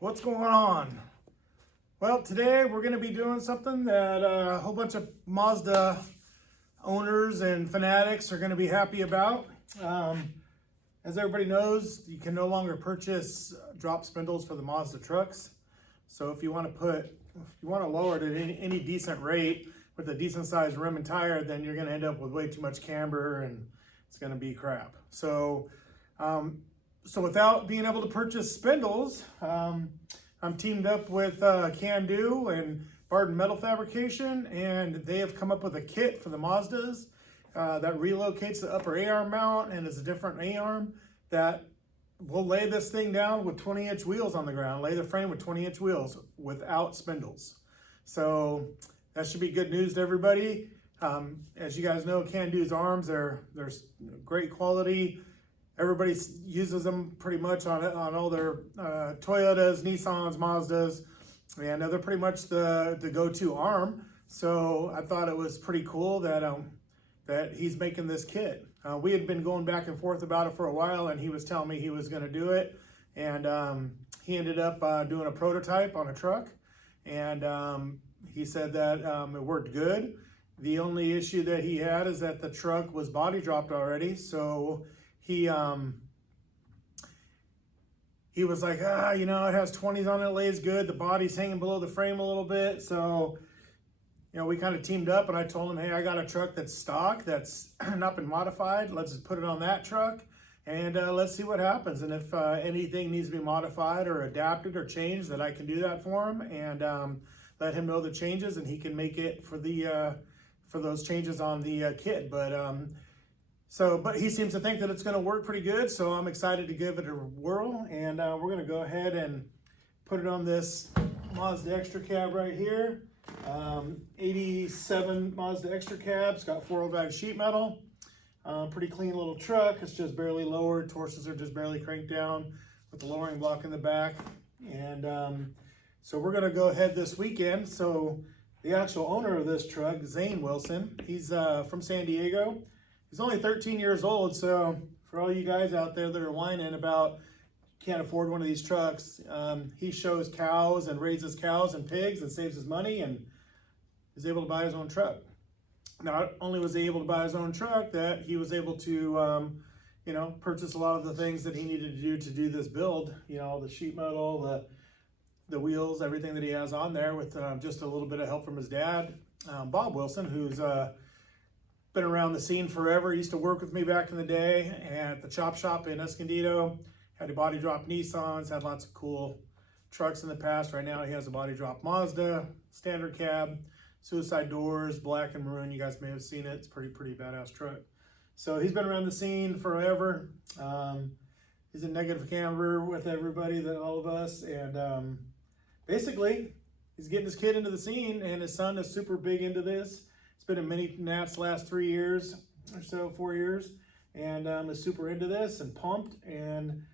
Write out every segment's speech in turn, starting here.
What's going on? Well, today we're going to be doing something that a whole bunch of Mazda owners and fanatics are going to be happy about. As everybody knows, you can no longer purchase drop spindles for the Mazda trucks. So if you want to lower it at any decent rate with a decent sized rim and tire, then you're going to end up with way too much camber and it's going to be crap. So without being able to purchase spindles, I'm teamed up with Cando and Barton Metal Fabrication, and they have come up with a kit for the Mazdas that relocates the upper A-arm mount and is a different A-arm that will lay this thing down with 20-inch wheels on the ground, lay the frame with 20-inch wheels without spindles. So that should be good news to everybody. As you guys know, Cando's arms, they're great quality. Everybody uses them pretty much on all their Toyotas, Nissans, Mazdas, and they're pretty much the go-to arm. So I thought it was pretty cool that he's making this kit. We had been going back and forth about it for a while, and he was telling me he was going to do it, and he ended up doing a prototype on a truck, and he said that it worked good. The only issue that he had is that the truck was body dropped already, so he was like, it has 20s on it, lays good. The body's hanging below the frame a little bit. So, we kind of teamed up and I told him, hey, I got a truck that's stock, that's not been modified. Let's just put it on that truck and let's see what happens. And if anything needs to be modified or adapted or changed, that I can do that for him and let him know the changes and he can make it for those changes on the kit. But he seems to think that it's going to work pretty good, so I'm excited to give it a whirl, and we're going to go ahead and put it on this Mazda Extra Cab right here. 87 Mazda Extra Cab. It's got 4-wheel drive sheet metal. Pretty clean little truck. It's just barely lowered. Torches are just barely cranked down with the lowering block in the back. And so we're going to go ahead this weekend. So the actual owner of this truck, Zane Wilson, he's from San Diego. He's only 13 years old, so for all you guys out there that are whining about can't afford one of these trucks, he shows cows and raises cows and pigs and saves his money and is able to buy his own truck. Not only was he able to buy his own truck, that he was able to, purchase a lot of the things that he needed to do this build, the sheet metal, the wheels, everything that he has on there with just a little bit of help from his dad, Bob Wilson, who's been around the scene forever. He used to work with me back in the day at the chop shop in Escondido. Had to body drop Nissans, had lots of cool trucks in the past. Right now he has a body drop Mazda, standard cab, suicide doors, black and maroon. You guys may have seen it. It's pretty badass truck. So he's been around the scene forever. He's in negative camber with everybody, all of us. And basically, he's getting his kid into the scene, and his son is super big into this. It's been in many nats last 3 years or so, 4 years, and is super into this and pumped. And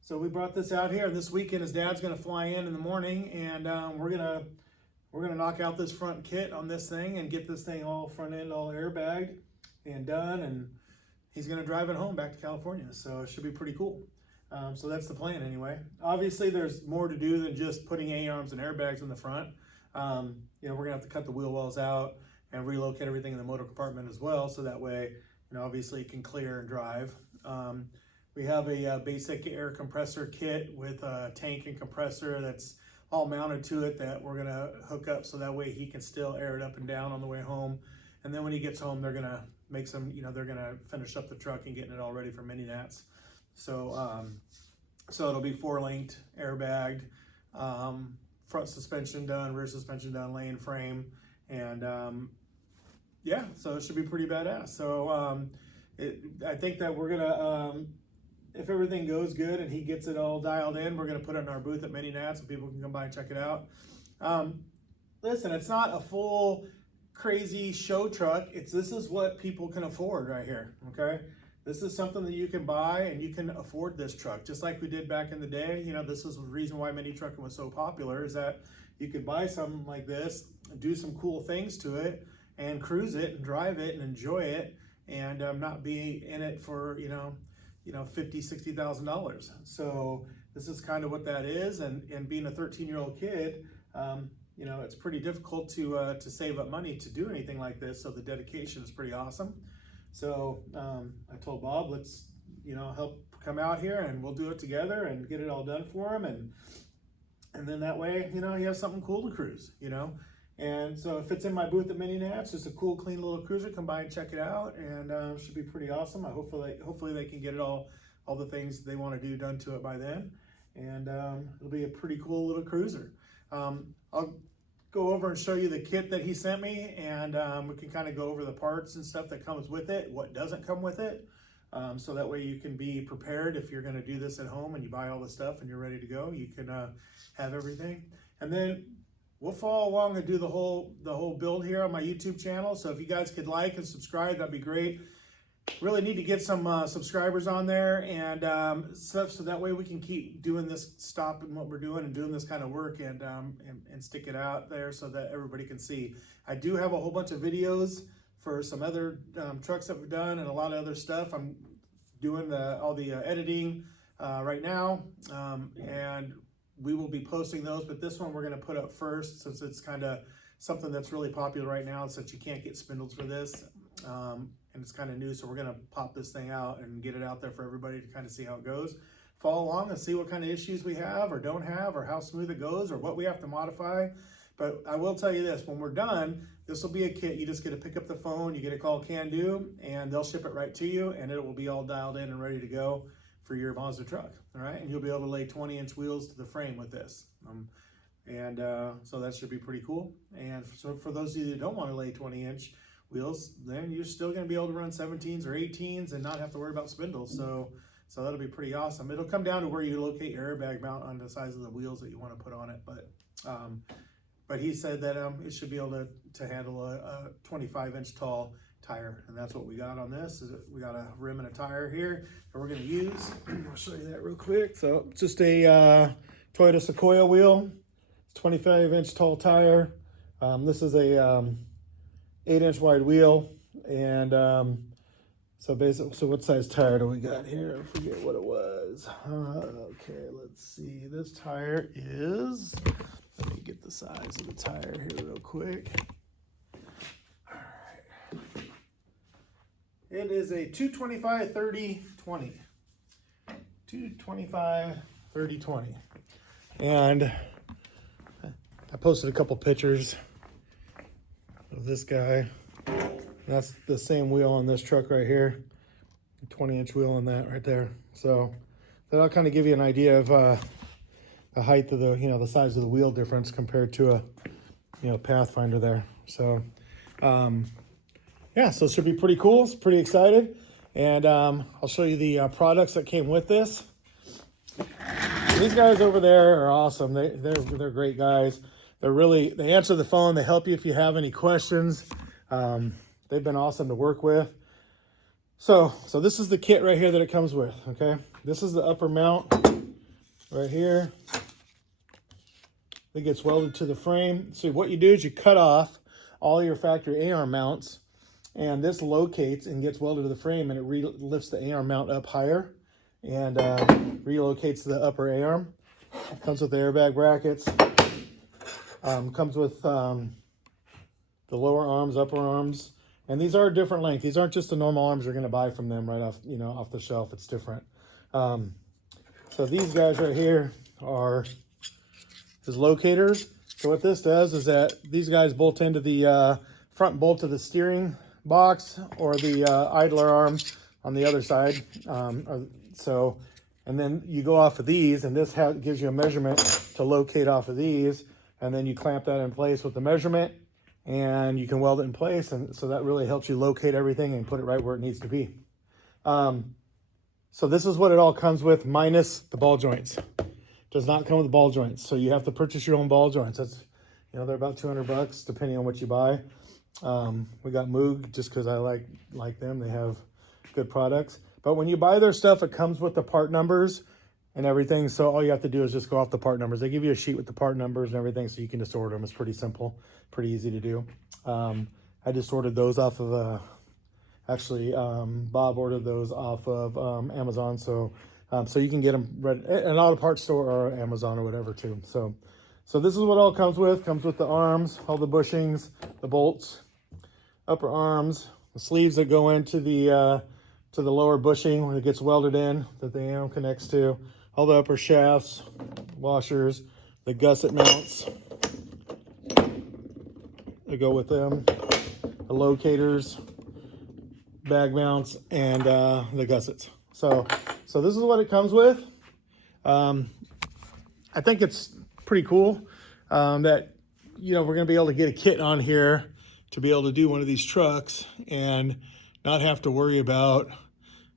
so we brought this out here. This weekend, his dad's going to fly in the morning, and we're gonna knock out this front kit on this thing and get this thing all front end, all airbagged and done. And he's going to drive it home back to California. So it should be pretty cool. So that's the plan anyway. Obviously, there's more to do than just putting A-arms and airbags in the front. We're gonna have to cut the wheel wells out and relocate everything in the motor compartment as well, so that way, obviously it can clear and drive. We have a basic air compressor kit with a tank and compressor that's all mounted to it that we're gonna hook up so that way he can still air it up and down on the way home. And then when he gets home, they're gonna make some, they're gonna finish up the truck and getting it all ready for mini nats. So, so it'll be 4-linked, airbagged, front suspension done, rear suspension done, laying frame, and yeah, so it should be pretty badass. So I think that we're gonna, if everything goes good and he gets it all dialed in, we're gonna put it in our booth at Mini Nats so people can come by and check it out. Listen, it's not a full crazy show truck. This is what people can afford right here, okay? This is something that you can buy and you can afford this truck, just like we did back in the day. This is the reason why mini trucking was so popular, is that you could buy something like this, do some cool things to it, and cruise it and drive it and enjoy it, and not be in it for $50,000, $60,000. So this is kind of what that is. And being a 13-year-old kid, you know, it's pretty difficult to save up money to do anything like this. So the dedication is pretty awesome. So I told Bob, let's, you know, help come out here and we'll do it together and get it all done for him. And then that way, you know, he has something cool to cruise, you know. And so if it's in my booth at Mini Nats, it's a cool, clean little cruiser. Come by and check it out, and should be pretty awesome. Hopefully they can get it all the things they want to do done to it by then, and it'll be a pretty cool little cruiser. I'll go over and show you the kit that he sent me, and we can kind of go over the parts and stuff that comes with it, what doesn't come with it, so that way you can be prepared if you're going to do this at home and you buy all the stuff and you're ready to go. You can have everything, and then we'll follow along and do the whole build here on my YouTube channel. So if you guys could like and subscribe, that'd be great. Really need to get some subscribers on there and stuff, so that way we can keep doing this, stopping what we're doing and doing this kind of work, and stick it out there so that everybody can see. I do have a whole bunch of videos for some other trucks that we've done and a lot of other stuff. I'm doing all the editing right now, and we will be posting those, but this one we're going to put up first since it's kind of something that's really popular right now, since you can't get spindles for this, and it's kind of new. So we're going to pop this thing out and get it out there for everybody to kind of see how it goes. Follow along and see what kind of issues we have or don't have, or how smooth it goes, or what we have to modify. But I will tell you this, when we're done, this will be a kit. You just get to pick up the phone, you get a call Cando, and they'll ship it right to you, and it will be all dialed in and ready to go for your Mazda truck, all right? And you'll be able to lay 20-inch wheels to the frame with this. So that should be pretty cool. And so for those of you that don't want to lay 20-inch wheels, then you're still going to be able to run 17s or 18s and not have to worry about spindles. So that'll be pretty awesome. It'll come down to where you locate your airbag mount on the size of the wheels that you want to put on it. But he said that it should be able to handle a 25-inch tall tire, and that's what we got on this. We got a rim and a tire here that we're going to use. I'll show you that real quick. So it's just a Toyota Sequoia wheel. It's 25-inch tall tire. This is a 8-inch wide wheel, and so basically, so what size tire do we got here? I forget what it was. Okay, let's see. This tire is, let me get the size of the tire here real quick. It is a 225 30 20. 225 30 20. And I posted a couple pictures of this guy. That's the same wheel on this truck right here. 20-inch wheel on that right there. So that'll kind of give you an idea of the height of the, you know, the size of the wheel difference compared to a, you know, Pathfinder there. So yeah, so it should be pretty cool. It's pretty excited. And I'll show you the products that came with this. These guys over there are awesome. They're great guys. They answer the phone. They help you if you have any questions. They've been awesome to work with. So this is the kit right here that it comes with, okay? This is the upper mount right here. It gets welded to the frame. So what you do is you cut off all your factory A-arm mounts, and this locates and gets welded to the frame, and it lifts the A-arm mount up higher and relocates the upper A-arm. It comes with the airbag brackets. Comes with the lower arms, upper arms, and these are a different length. These aren't just the normal arms you're going to buy from them right off, you know, off the shelf. It's different. So these guys right here are his locators. So what this does is that these guys bolt into the front bolt of the steering box or the idler arm on the other side. And then you go off of these, and this gives you a measurement to locate off of these, and then you clamp that in place with the measurement, and you can weld it in place, and so that really helps you locate everything and put it right where it needs to be. So this is what it all comes with, minus the ball joints. Does not come with ball joints, so you have to purchase your own ball joints. That's, you know, they're about $200 depending on what you buy. We got Moog just because I like them. They have good products. But when you buy their stuff, it comes with the part numbers and everything. So all you have to do is just go off the part numbers. They give you a sheet with the part numbers and everything, so you can just order them. It's pretty simple, pretty easy to do. I just ordered those off of, Bob ordered those off of Amazon. So So you can get them right at an auto parts store or Amazon or whatever too. So this is what all comes with. Comes with the arms, all the bushings, the bolts, upper arms, the sleeves that go into the lower bushing when it gets welded in that the arm connects to, all the upper shafts, washers, the gusset mounts that go with them, the locators, bag mounts, and the gussets. So this is what it comes with. I think it's pretty cool that, you know, we're going to be able to get a kit on here to be able to do one of these trucks and not have to worry about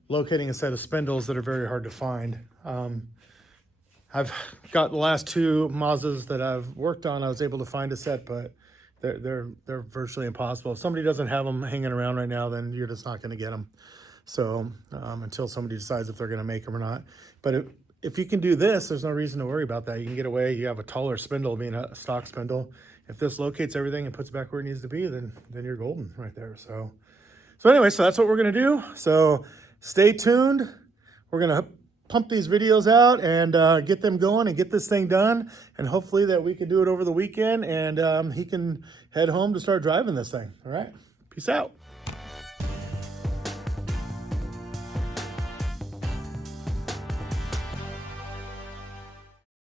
locating a set of spindles that are very hard to find. I've got the last two Mazdas that I've worked on, I was able to find a set, but they're virtually impossible. If somebody doesn't have them hanging around right now, then you're just not going to get them. So until somebody decides if they're going to make them or not. But if you can do this, there's no reason to worry about that. You can get away. You have a taller spindle being a stock spindle. If this locates everything and puts it back where it needs to be, then you're golden right there. So anyway, so that's what we're going to do. So stay tuned. We're going to pump these videos out and get them going and get this thing done. And hopefully that we can do it over the weekend and he can head home to start driving this thing. All right. Peace out.